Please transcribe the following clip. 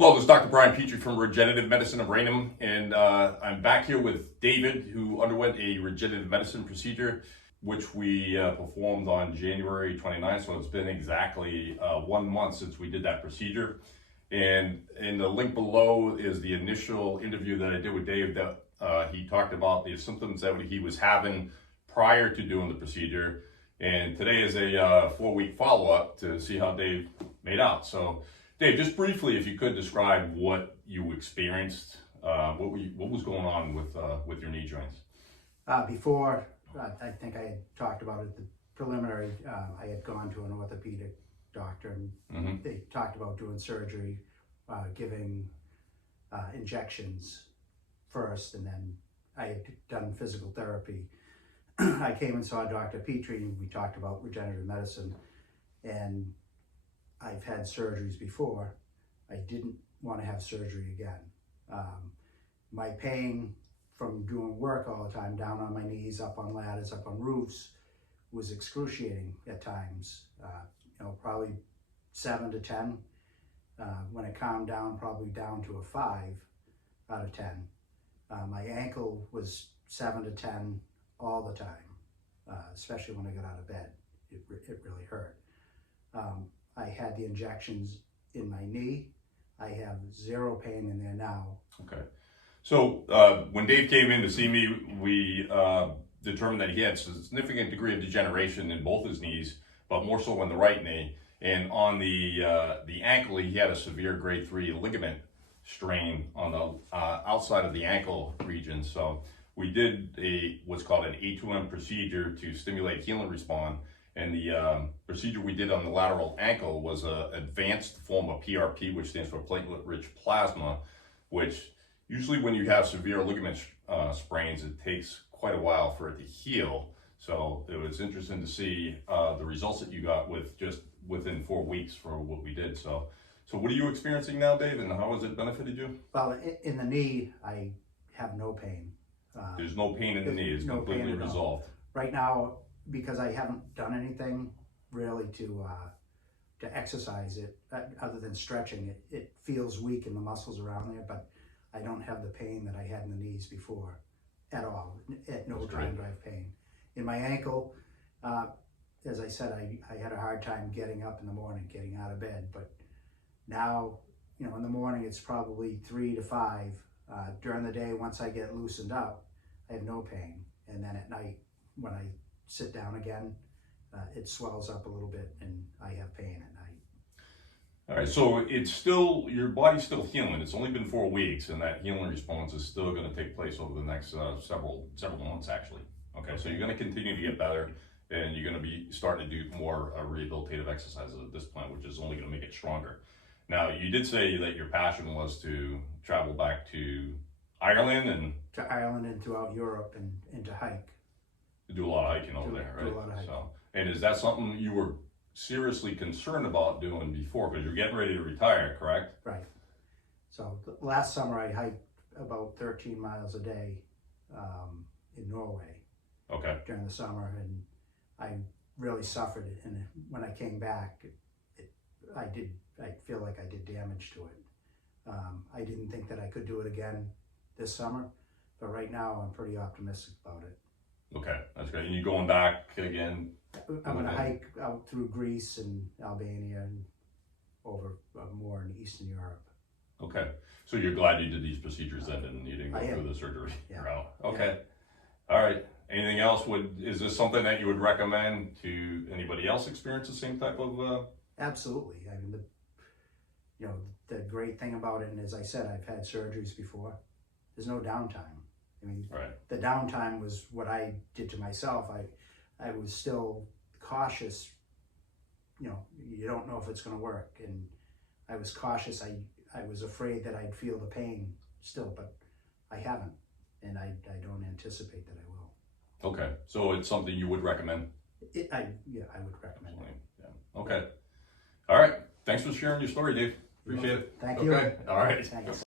Hello, this is Dr. Brian Petrie from Regenerative Medicine of Raynham, and I'm back here with David, who underwent a regenerative medicine procedure, which we performed on January 29th, so it's been exactly 1 month since we did that procedure. And in the link below is the initial interview that I did with Dave that he talked about the symptoms that he was having prior to doing the procedure. And today is a 4-week follow-up to see how Dave made out. So Dave, just briefly, if you could describe what you experienced, what was going on with your knee joints? Before, I think I had talked about it, the preliminary, I had gone to an orthopedic doctor and they talked about doing surgery, giving injections first, and then I had done physical therapy. I came and saw Dr. Petrie and we talked about regenerative medicine, and I've had surgeries before. I didn't want to have surgery again. My pain from doing work all the time, down on my knees, up on ladders, up on roofs, was excruciating at times. Probably 7 to 10. When it calmed down, probably down to a 5 out of 10. My ankle was 7 to 10 all the time, especially when I got out of bed. It really hurt. I had the injections in my knee. I have zero pain in there now. Okay. So when Dave came in to see me, we determined that he had a significant degree of degeneration in both his knees, but more so on the right knee. And on the ankle, he had a severe grade 3 ligament strain on the outside of the ankle region. So we did what's called an A2M procedure to stimulate healing response. And the procedure we did on the lateral ankle was an advanced form of PRP, which stands for platelet-rich plasma, which usually when you have severe ligament sprains, it takes quite a while for it to heal. So it was interesting to see the results that you got just within 4 weeks for what we did. So what are you experiencing now, Dave, and how has it benefited you? Well, in the knee, I have no pain. There's no pain in the knee. It's completely resolved. Right now, because I haven't done anything really to exercise it, other than stretching it, it feels weak in the muscles around there, but I don't have the pain that I had in the knees before at all. At no time do I have pain. In my ankle, as I said, I had a hard time getting up in the morning, getting out of bed, but now, in the morning it's probably 3 to 5. During the day, once I get loosened up, I have no pain. And then at night, when I sit down again, it swells up a little bit and I have pain at night. All right, so it's still, your body's still healing. It's only been 4 weeks, and that healing response is still going to take place over the next several months, actually. Okay, so you're going to continue to get better, and you're going to be starting to do more rehabilitative exercises at this point, which is only going to make it stronger. Now, you did say that your passion was to travel back to Ireland and throughout Europe and to hike. Do a lot of hiking over there, right? Do a lot of hiking. So, and is that something you were seriously concerned about doing before? Because you're getting ready to retire, correct? Right. So last summer I hiked about 13 miles a day in Norway. Okay. During the summer, and I really suffered it. And when I came back, I feel like I did damage to it. I didn't think that I could do it again this summer, but right now I'm pretty optimistic about it. Okay, that's great. And you going back again? I'm going to hike out through Greece and Albania and over more in Eastern Europe. Okay, so you're glad you did these procedures then and you didn't go through the surgery route. Okay, all right. Anything else? Is this something that you would recommend to anybody else experience the same type of? Absolutely. I mean, the great thing about it, and as I said, I've had surgeries before. There's no downtime. I mean, the downtime was what I did to myself. I was still cautious. You don't know if it's going to work, and I was cautious. I was afraid that I'd feel the pain still, but I haven't, and I don't anticipate that I will. Okay, so it's something you would recommend? I would recommend it. Yeah. Okay. All right. Thanks for sharing your story, Dave. Appreciate it. Thank you. Okay. All right. Thanks.